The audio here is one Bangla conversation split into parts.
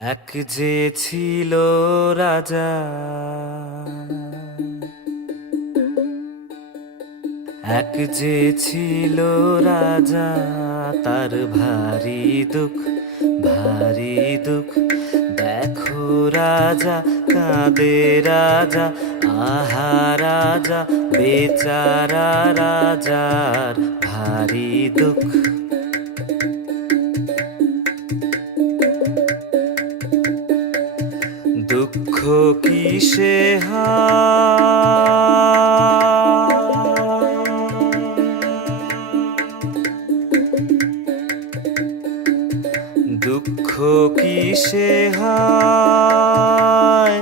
এক যে ছিল রাজা, এক যে ছিল রাজা, তার ভারী দুঃখ, ভারী দুঃখ। দেখো রাজা কাঁদে, রাজা আহা রাজা, বেচারা রাজার ভারী দুঃখ। দুঃখ কিসে দুঃখ কিসে হায়,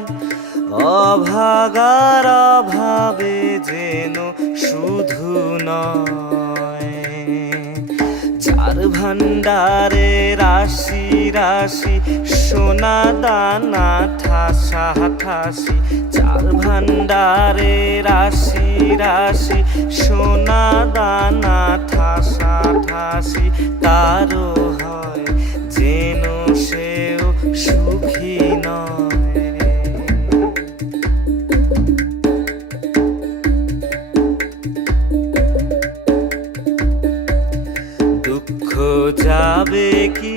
অভাগার অভাবে যেন শুধু নয়। চার ভান্ডারে রাশি রাশি সোনা দানা ঠাসা ঠাসি, চার ভান্ডারে রাশি রাশি সোনা দানা ঠাসা ঠাসি। তারও হয় যেন সেও সুখী নয়। দুঃখ যাবে কি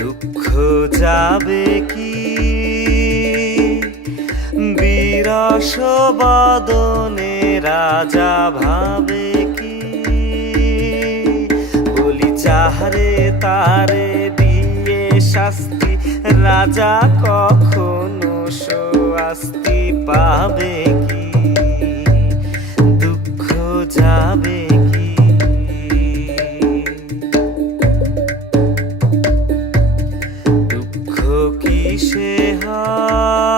দুঃখ যাবে কি বিরস বদনে রাজা ভাবে কি। বলি চাহারে তারে দিয়ে শাস্তি, রাজা কখনো শাস্তি পাবে কি। দুঃখ যাবে কি দুঃখ কিসে হয়,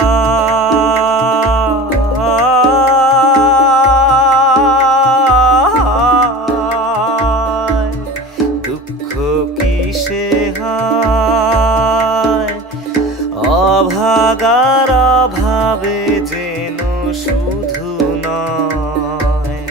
দুঃখ কিসে হয়, অভাগার অভাবে যেন শুধু নয়।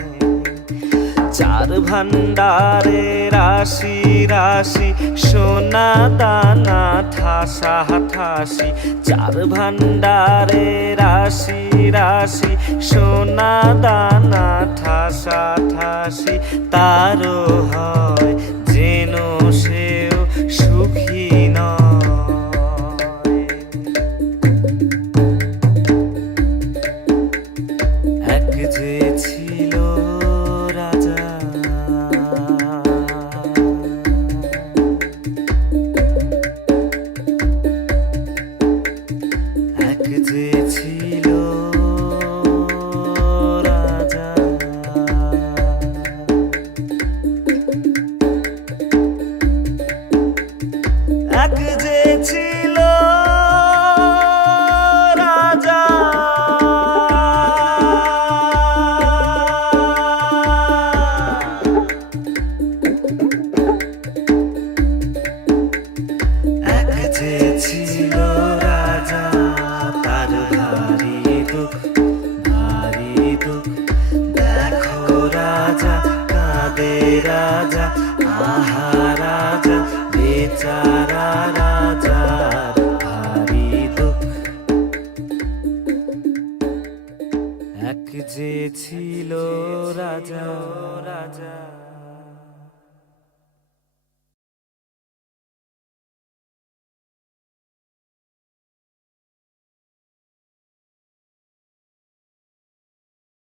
চার ভান্ডারে রাশি রাশি সোনা দানা ঠাসা ঠাসি, চার ভান্ডারে রাশি রাশি সোনা দানা ঠাসা ঠাসি। তারও হয় যেন সেও সুখী নয়। এক যে ছিল রাজা, এক যে ছিল রাজা, এক যে ছিল রাজা, এক যে ছিল রাজা, তার ভারী দুঃখ, ভারী দুঃখ। দেখো রাজা কাঁদে, রাজা আহা রাজা, বেচারা রাজার ভারী দুঃখ। এক যে ছিল রাজা, রাজা।